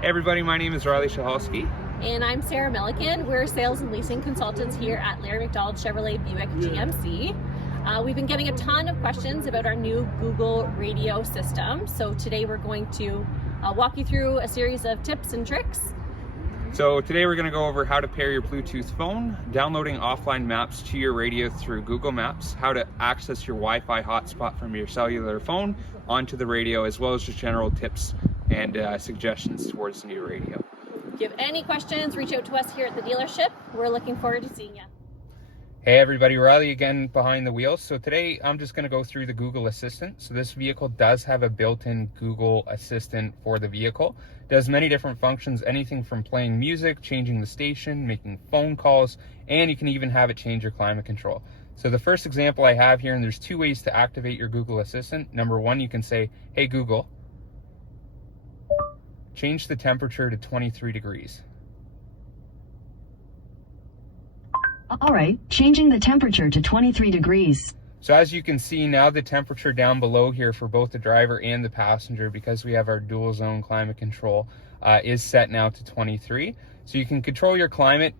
Hey everybody, my name is Riley Shahalski. And I'm Sarah Milliken. We're sales and leasing consultants here at Larry McDonald Chevrolet Buick GMC. We've been getting a ton of questions about our new Google radio system. So today we're going to walk you through a series of tips and tricks. So today we're going to go over how to pair your Bluetooth phone, downloading offline maps to your radio through Google Maps, how to access your Wi-Fi hotspot from your cellular phone onto the radio, as well as just general tips and suggestions towards the new radio. If you have any questions, reach out to us here at the dealership. We're looking forward to seeing you. Hey everybody, Riley again behind the wheel. So today I'm just going to go through the Google Assistant. So this vehicle does have a built-in Google Assistant for the vehicle. It does many different functions, anything from playing music, changing the station, making phone calls, and you can even have it change your climate control. So the first example I have here, and there's two ways to activate your Google Assistant. Number one, you can say, "Hey Google, change the temperature to 23 degrees. All right, changing the temperature to 23 degrees. So as you can see now, the temperature down below here for both the driver and the passenger, because we have our dual zone climate control, is set now to 23. So you can control your climate,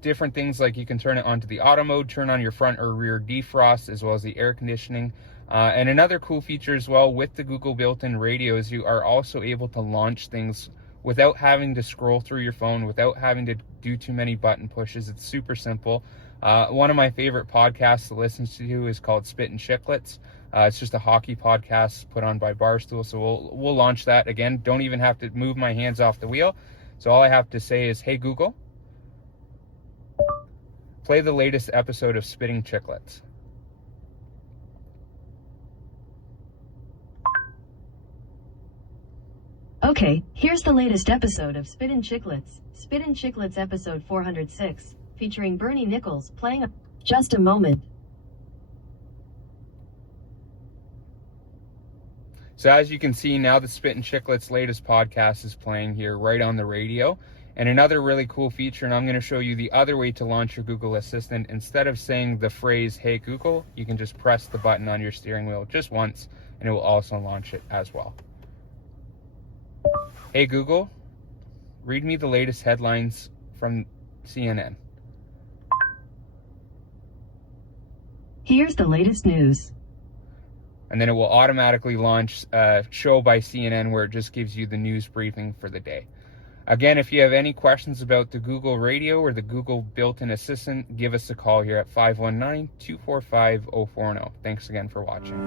different things like you can turn it onto the auto mode, turn on your front or rear defrost, as well as the air conditioning. And another cool feature as well with the Google built-in radio is you are also able to launch things without having to scroll through your phone, without having to do too many button pushes. It's super simple. One of my favorite podcasts to listen to is called Spit and Chicklets. It's just a hockey podcast put on by Barstool. So we'll launch that. Again, don't even have to move my hands off the wheel. So all I have to say is, "Hey Google, play the latest episode of Spitting Chicklets." Okay, here's the latest episode of Spittin' Chicklets. Spittin' Chicklets episode 406, featuring Bernie Nichols playing a... Just a moment. So as you can see now, the Spit and Chicklets latest podcast is playing here right on the radio. And another really cool feature, and I'm going to show you the other way to launch your Google Assistant. Instead of saying the phrase, "Hey Google," you can just press the button on your steering wheel just once, and it will also launch it as well. "Hey Google, read me the latest headlines from CNN." Here's the latest news. And then it will automatically launch a show by CNN where it just gives you the news briefing for the day. Again, if you have any questions about the Google Radio or the Google built-in assistant, give us a call here at 519-245-0440. Thanks again for watching.